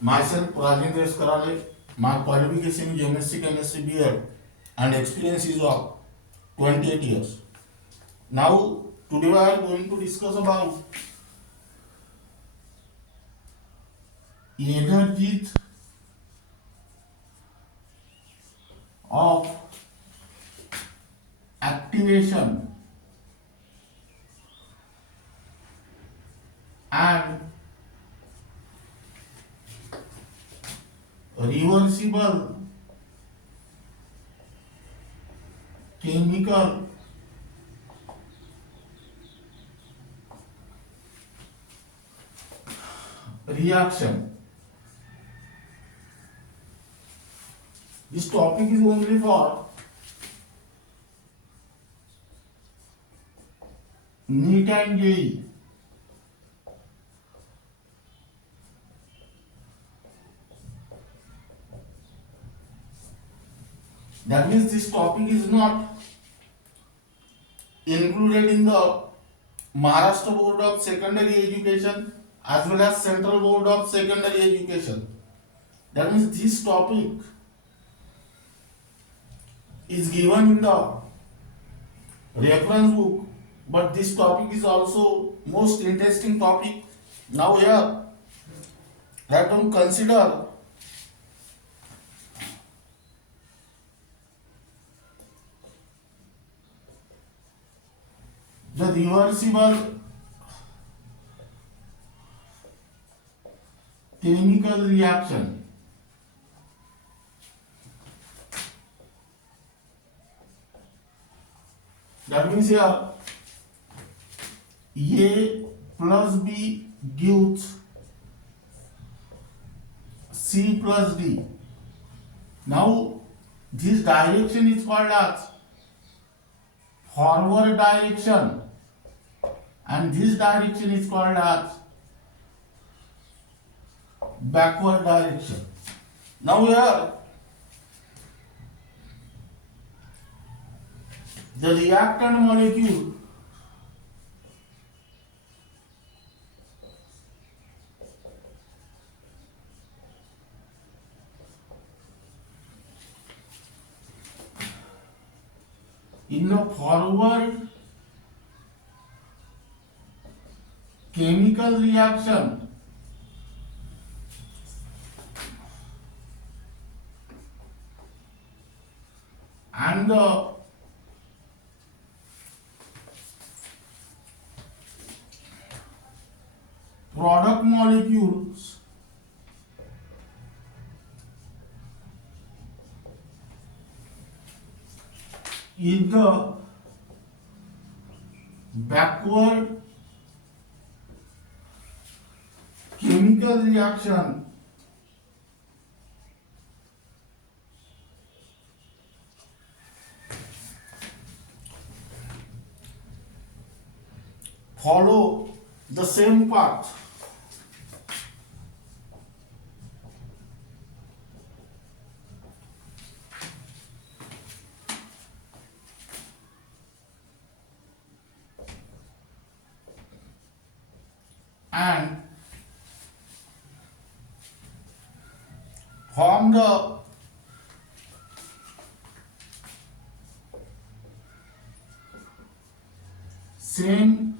Myself, Rajendra's Karale. My qualification is MSc Chemistry B.Ed and experience is of 28 years. Now, today I am going to discuss about energies of activation and reversible chemical reaction. This topic is only for NEET and JEE. That means this topic is not included in the Maharashtra Board of Secondary Education as well as Central Board of Secondary Education. That means this topic is given in the reference book, but this topic is also most interesting topic. Now here, let us consider the reversible chemical reaction. That means here A plus B gives C plus D. Now this direction is called as forward direction and this direction is called as backward direction. Now here the reactant molecule in the forward chemical reaction and the product molecules in the backward chemical reaction follow the same path. And form the same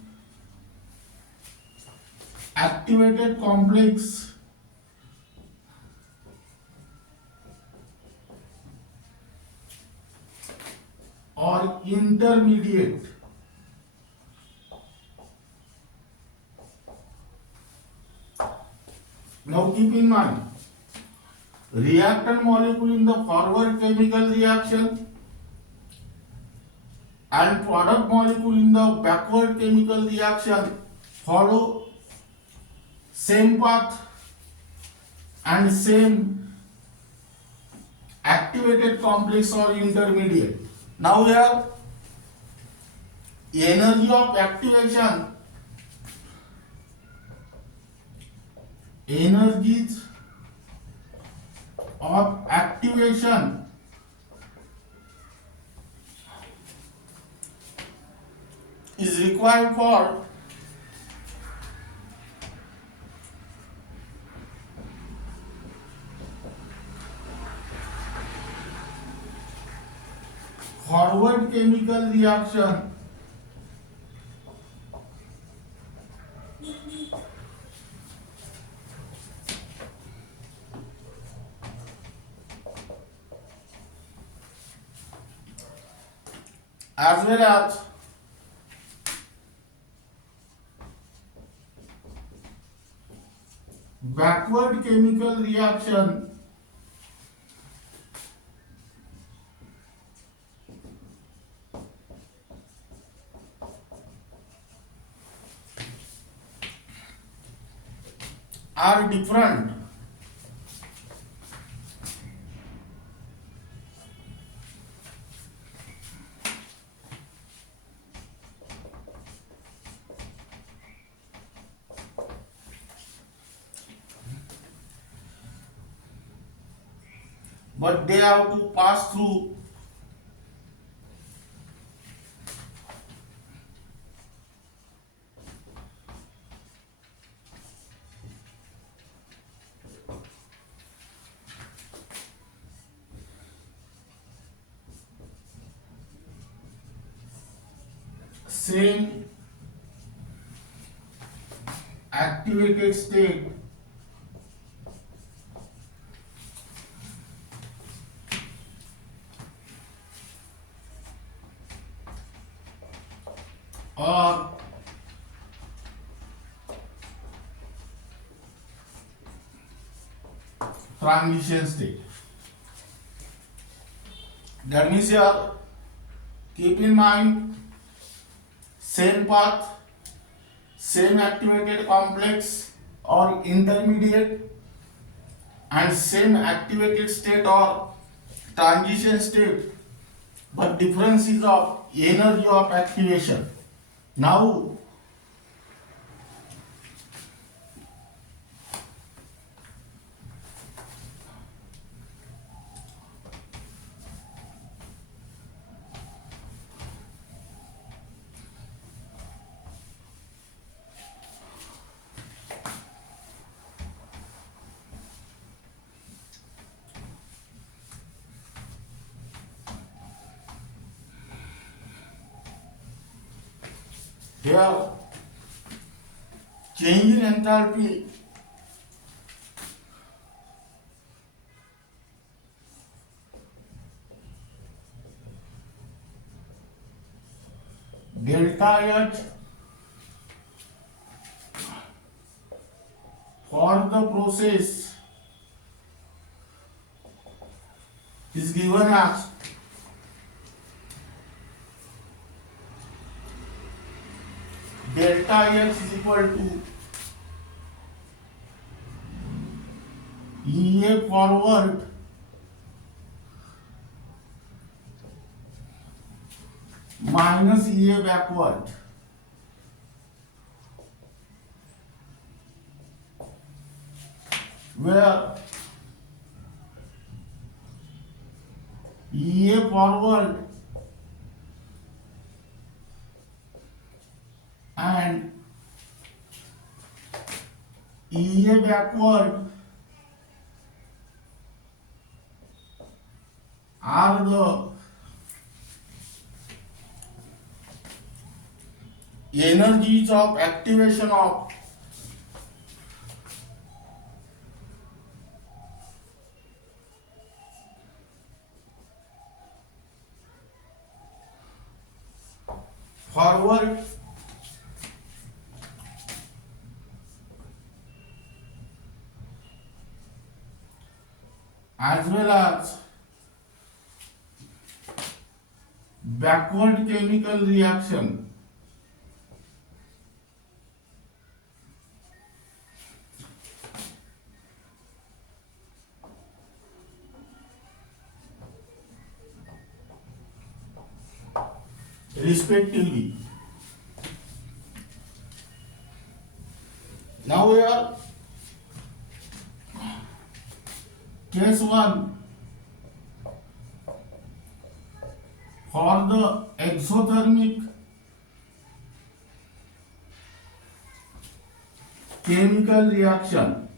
activated complex or intermediate. Now keep in mind, reactant molecule in the forward chemical reaction and product molecule in the backward chemical reaction follow same path and same activated complex or intermediate. Now here energy of activation, energies of activation is required for forward chemical reaction as well as backward chemical reaction are different. But they have to pass through same activated state or transition state. That means here, keep in mind, same path, same activated complex or intermediate, and same activated state or transition state, but difference is of energy of activation. Now, here, change in enthalpy delta H for the process is given as delta X is equal to EA forward minus EA backward. Where EA forward and EA backward are the energies of activation of forward as well as backward chemical reaction respectively. Now we are case 1 for the exothermic chemical reaction.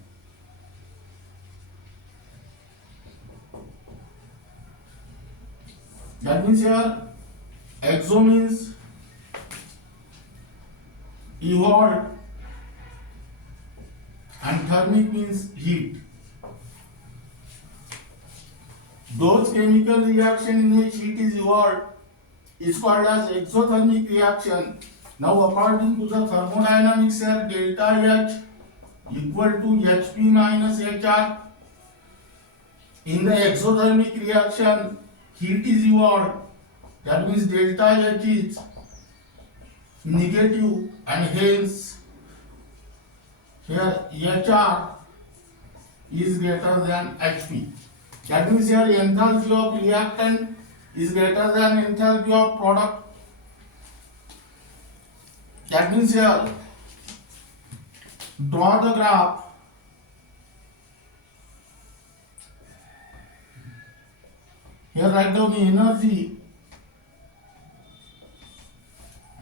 That means here exo means evolved and thermic means heat. Those chemical reaction in which heat is evolved is called as exothermic reaction. Now according to the thermodynamics here, delta H equal to Hp minus Hr. In the exothermic reaction, heat is evolved. That means delta H is negative and hence here Hr is greater than Hp. That means here enthalpy of reactant is greater than enthalpy of product. That means here draw the graph. Here write down the energy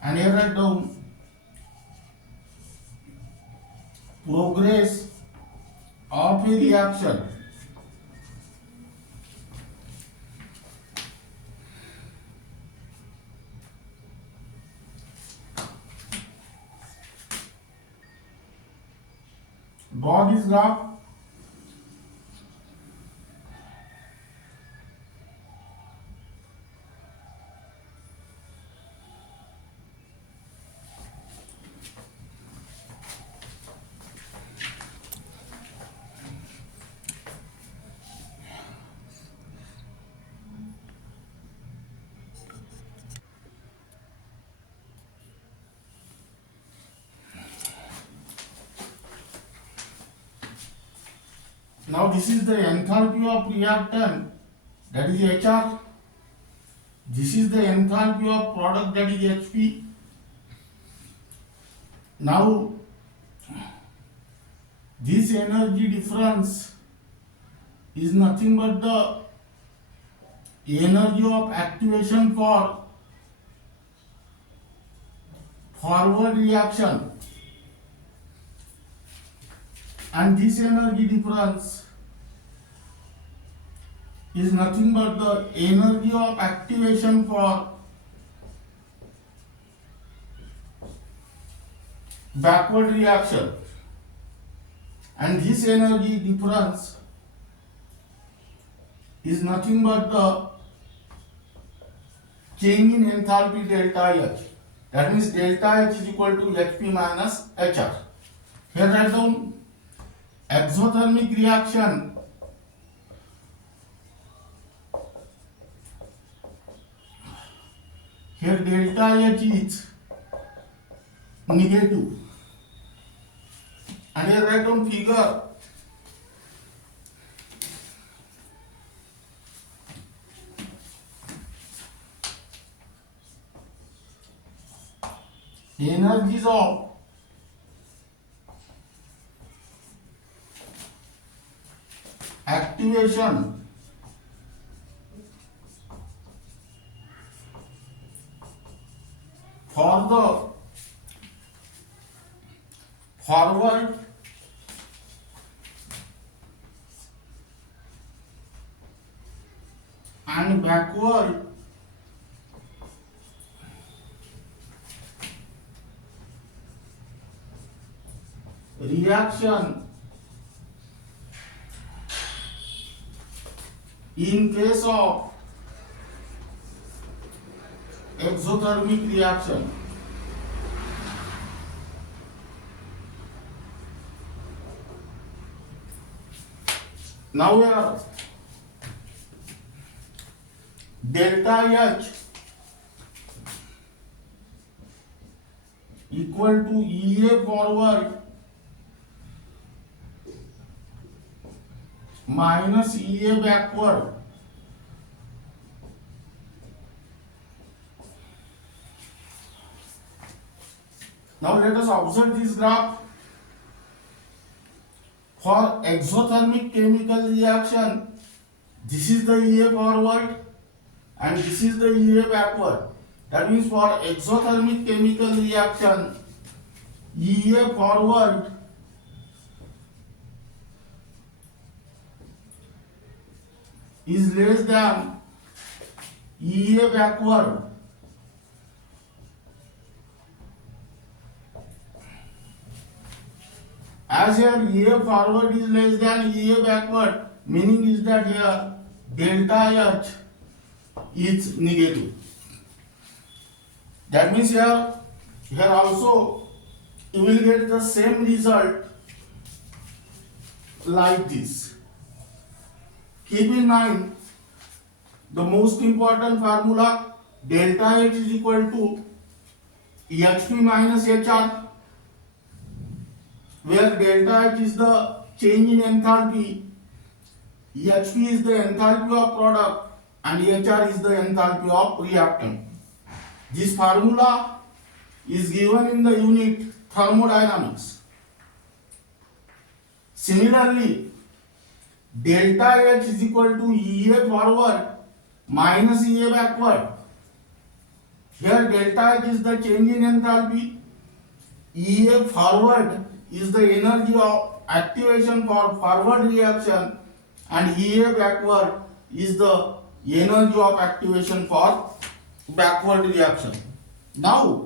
and here write down progress of a reaction. Draw this graph. Now this is the enthalpy of reactant, that is Hr. This is the enthalpy of product, that is Hp. Now this energy difference is nothing but the energy of activation for forward reaction, and this energy difference is nothing but the energy of activation for backward reaction, and this energy difference is nothing but the change in enthalpy delta H. That means delta H is equal to Hp minus Hr. Here write down exothermic reaction. Here delta H is negative, and here write down figure. Energies of activation for the forward and backward reaction in case of exothermic reaction. Now here delta H equal to EA forward minus EA backward. Now let us observe this graph. For exothermic chemical reaction, this is the EA forward and this is the EA backward. That means for exothermic chemical reaction, EA forward is less than EA backward. As here EA forward is less than EA backward, meaning is that here delta H is negative. That means here also you will get the same result like this. Keep in mind the most important formula, delta H is equal to HP minus HR, where delta H is the change in enthalpy, HP is the enthalpy of product, and HR is the enthalpy of reactant. This formula is given in the unit thermodynamics. Similarly, delta H is equal to EA forward minus EA backward. Here delta H is the change in enthalpy, EA forward is the energy of activation for forward reaction, and EA backward is the energy of activation for backward reaction. Now,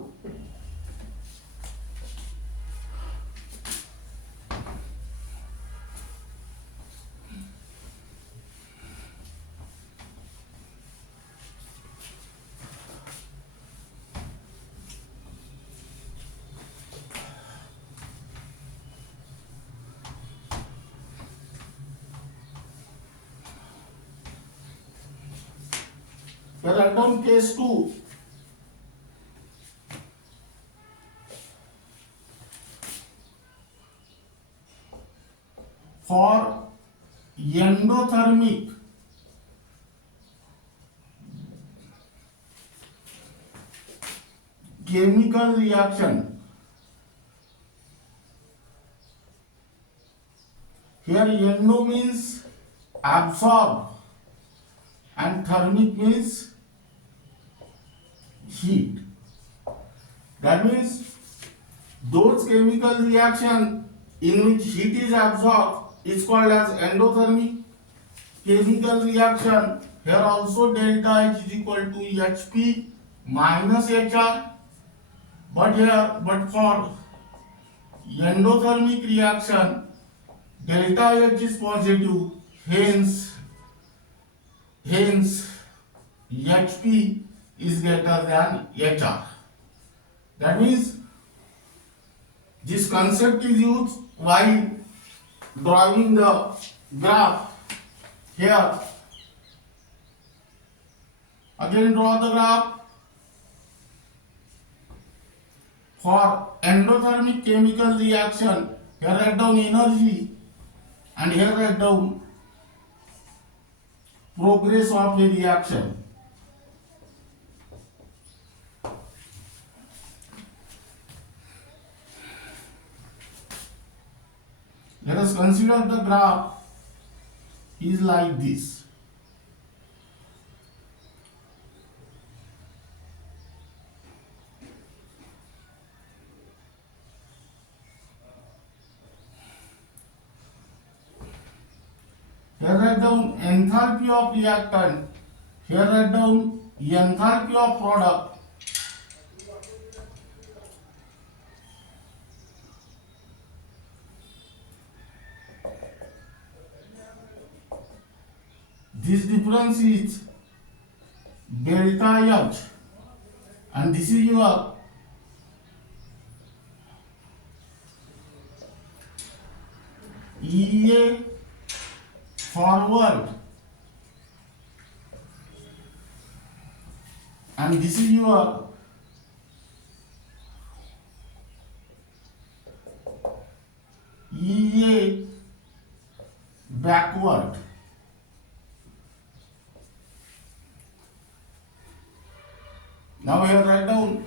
we write down case 2. For endothermic chemical reaction, here endo means absorb and thermic means heat. That means those chemical reaction in which heat is absorbed is called as endothermic chemical reaction. Here also delta H is equal to HP minus HR, but for endothermic reaction delta H is positive, hence HP is greater than HR. That means this concept is used while drawing the graph. Here again draw the graph for endothermic chemical reaction. Here write down energy and here write down progress of a reaction. Let us consider the graph is like this. Here write down enthalpy of reactant. Here write down enthalpy of product. This difference is delta H, and this is your EA forward, and this is your EA backward. Now here write down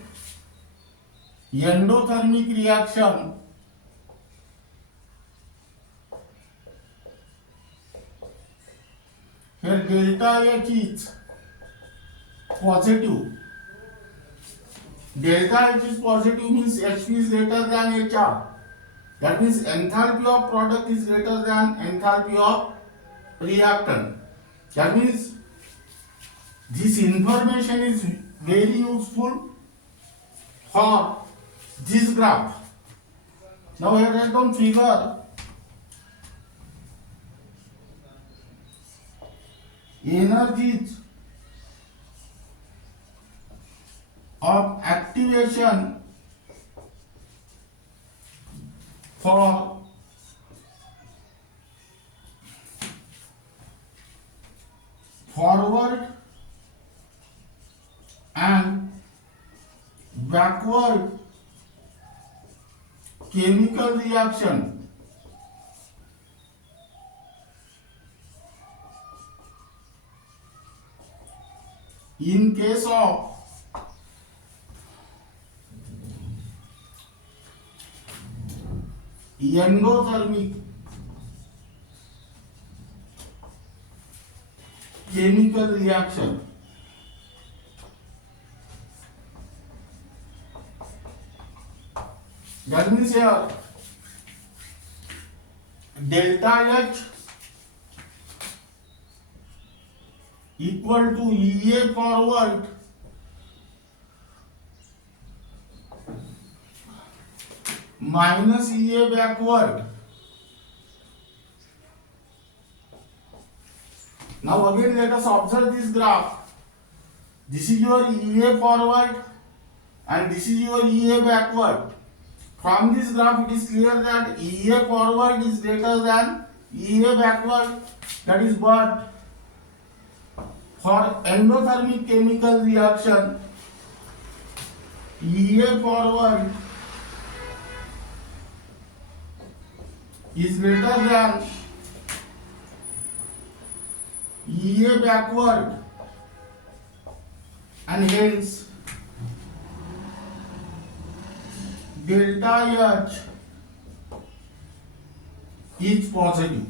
endothermic reaction. Here delta H is positive. Delta H is positive means HP is greater than HR. That means enthalpy of product is greater than enthalpy of reactant. That means This information is very useful for this graph. Now here write down figure. Energies of activation for forward and backward chemical reaction in case of endothermic chemical reaction. That means here delta H equal to EA forward minus EA backward. Now again let us observe this graph. This is your EA forward and this is your EA backward. From this graph it is clear that EA forward is greater than EA backward. That is what for endothermic chemical reaction EA forward is greater than EA backward, and hence delta H is positive.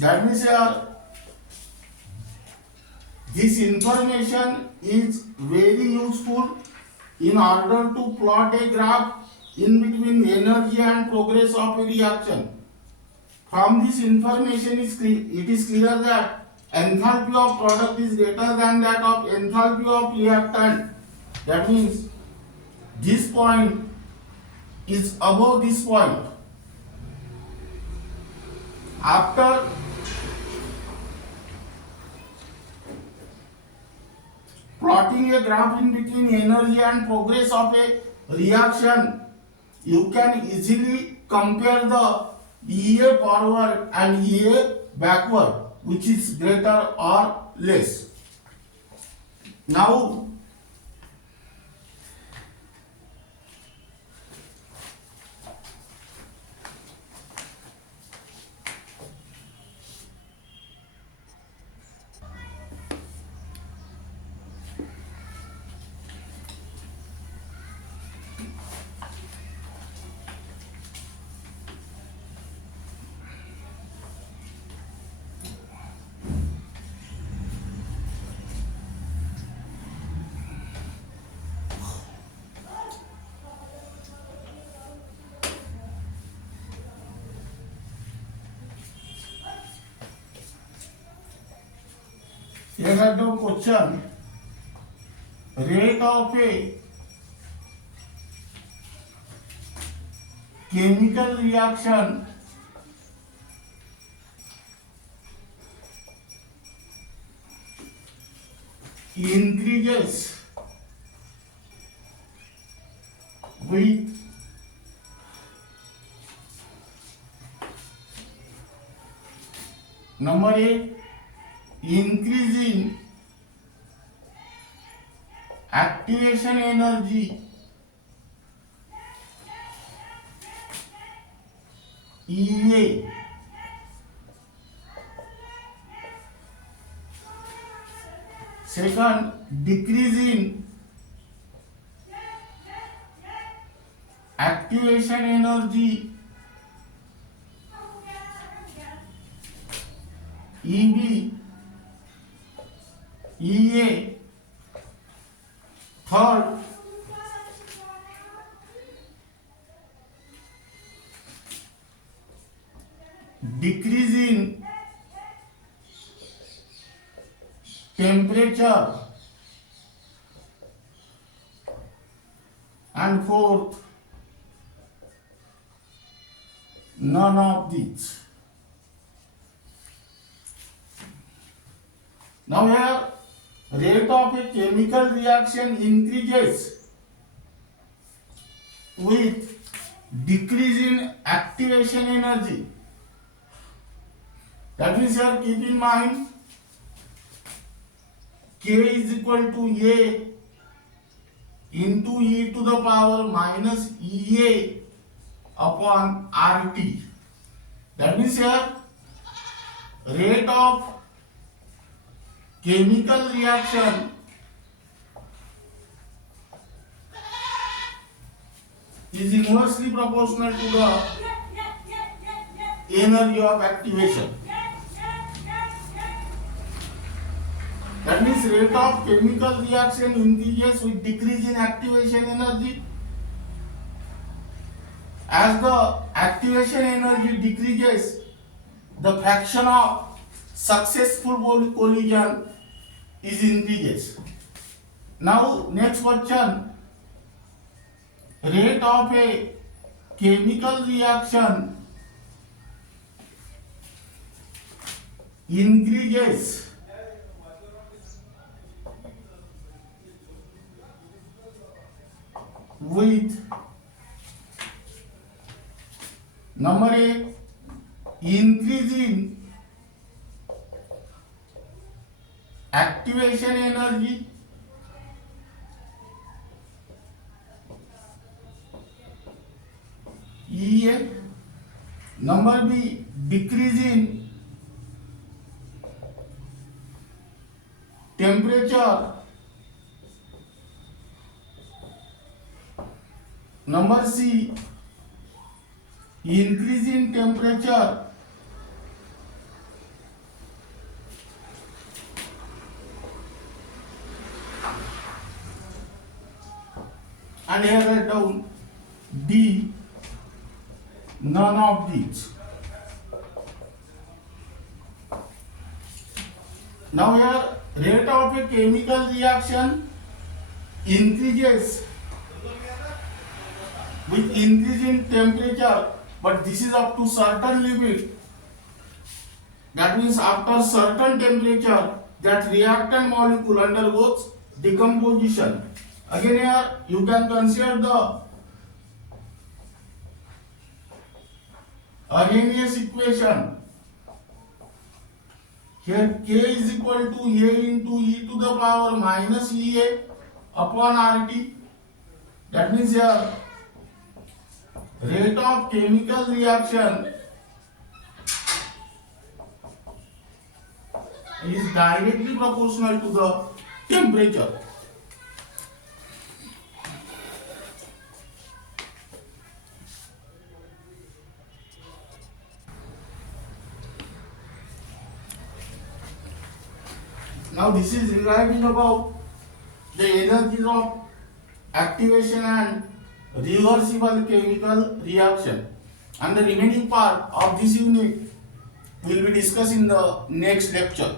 That means here this information is very useful in order to plot a graph in between energy and progress of a reaction. From this information it is clear that enthalpy of product is greater than that of enthalpy of reactant. That means this point is above this point. After plotting a graph in between energy and progress of a reaction, you can easily compare the EA forward and EA backward, which is greater or less. Now here are the question. Rate of a chemical reaction increases with number 8 increase in activation energy EA. Second, decrease in activation energy EB, EA. Third, decrease in temperature, and fourth, none of these. Now here, rate of a chemical reaction increases with decrease in activation energy. That means here keep in mind K is equal to A into e to the power minus EA upon RT. That means here rate of chemical reaction is inversely proportional to the energy of activation. That means rate of chemical reaction increases with decrease in activation energy. As the activation energy decreases, the fraction of successful collision is increases. Now next question, rate of a chemical reaction increases with number A, increase in activation energy, EA. Number B, decrease in temperature. Number C, increase in temperature. And here write down D, none of these. Now here rate of a chemical reaction increases with increase in temperature, but this is up to certain limit. That means after certain temperature, that reactant molecule undergoes decomposition. Again here you can consider the Arrhenius equation. Here K is equal to A into e to the power minus EA upon RT. That means here rate of chemical reaction is directly proportional to the temperature. Now this is regarding about the energies of activation and reversible chemical reaction, and the remaining part of this unit will be discussed in the next lecture.